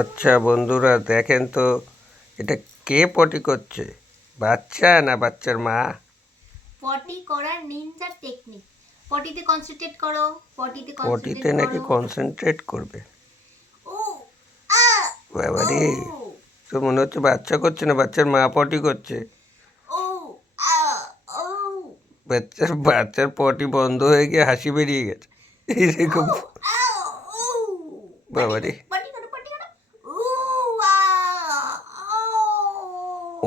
আচ্ছা বন্ধুরা দেখেন তো, এটা কে পটি করছে? বাচ্চা না বাচ্চার মা? পটি করার নিনজা টেকনিক। পটিতে কনসেন্ট্রেট করো, পটিতে পটিতে কনসেন্ট্রেট নাকি করো। কনসেন্ট্রেট করবে? ও আ ও বাবারে, তো মনে হচ্ছে বাচ্চা করছে না, বাচ্চার মা পটি করছে। ও আ ও বাচ্চার বাচ্চার পটি বন্ধ হয়ে গিয়ে হাসি বেরিয়ে গেছে ও এরকম। আ ও পটি বাবারে, পটি করো, পটি করো। ও আ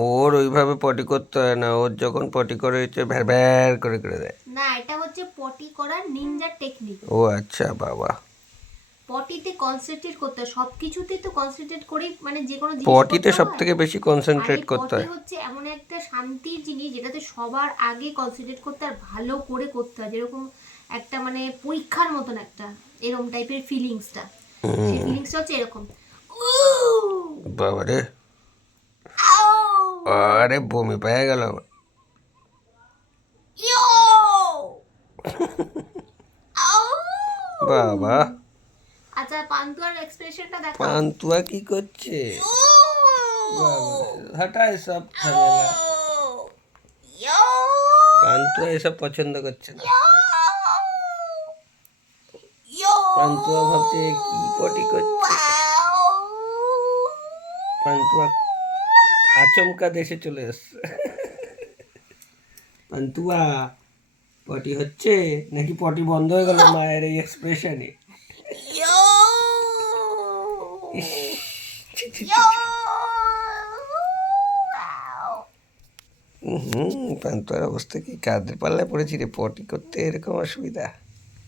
ওর ওইভাবে পটি করতে হয় না, ওর যখন পটি করে হচ্ছে ভ্যার ভ্যার করে দেয়। না, এটা হচ্ছে পটি করার নিনজা টেকনিক। ও আচ্ছা বাবা, পটিতে কনসেন্ট্রেট করতে হয়, সব কিছুতেই তো কনসেন্ট্রেট করেই মানে যে কোনো জিনিস পটিতে করতে সব হয়। থেকে বেশি আর কনসেন্ট্রেট এই করতে পটি হয়। হচ্ছে এমন একটা শান্তির জিনিস যেটাতে সবার আগে কনসেন্ট্রেট করতে আর ভালো করে করতে হয়, যেরকম একটা মানে পরীক্ষার মতন একটা এরকম টাইপের ফিলিংসটা। সেই ফিলিংসটা হচ্ছে এরকম। বাবারে, আরে বমি পেয়ে গেল আমার। বাবা, আচ্ছা, পান্তুয়ার এক্সপ্রেশনটা দেখাও। পান্তুয়া কি করছে? বাবা, হটা এসব ঝামেলা। পান্তুয়া এসব পছন্দ করছে না। পান্তুয়া ভাবছে কি পটি করছে। পান্তুয়া আচমকা দেশে চলে আসছে। পান্তুয়া, পটি হচ্ছে নাকি পটি বন্ধ হয়ে গেল মায়ের এই এক্সপ্রেশনে? ইস, ছি, ছি, ছি, ছি। পান্তুয়ার অবস্থা কি, কাদের পাল্লায় পড়েছি রে, পটি করতে এরকম অসুবিধা।